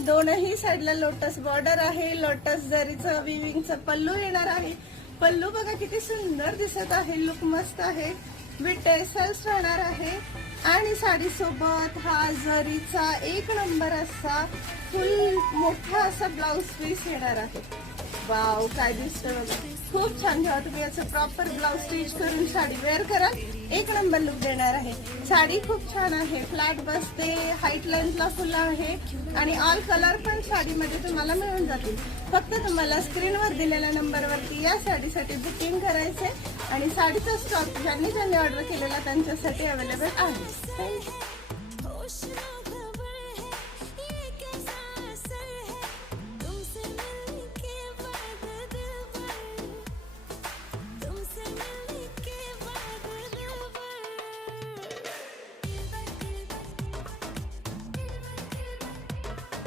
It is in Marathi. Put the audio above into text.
दोनही साईडला लोटस बॉर्डर आहे. लोटस जरीचं विविंगचं पल्लू येणार आहे. पल्लू बघा किती सुंदर दिसत आहे. लुक मस्त आहे. विथ टेसल्स राहणार आहे. आणि साडी सोबत हा जरीचा एक नंबर असा फुल मोठा असा ब्लाउज पीस येणार आहे. वाव, काय दिसतंय बघा, खूप छान. जेव्हा तुम्ही याचं प्रॉपर ब्लाउज स्टिच करून साडी वेअर कराल, एक नंबर लुक देणार आहे. साडी खूप छान आहे. फ्लॅट बसते, हाईट लेंथला फुलं आहे आणि ऑल कलर पण साडीमध्ये तुम्हाला मिळून जातील. फक्त तुम्हाला स्क्रीनवर दिलेल्या नंबरवरती या साडीसाठी बुकिंग करायचे आणि साडीचा स्टॉक ज्यांनी ऑर्डर केलेला त्यांच्यासाठी अवेलेबल आहे. थँक्यू.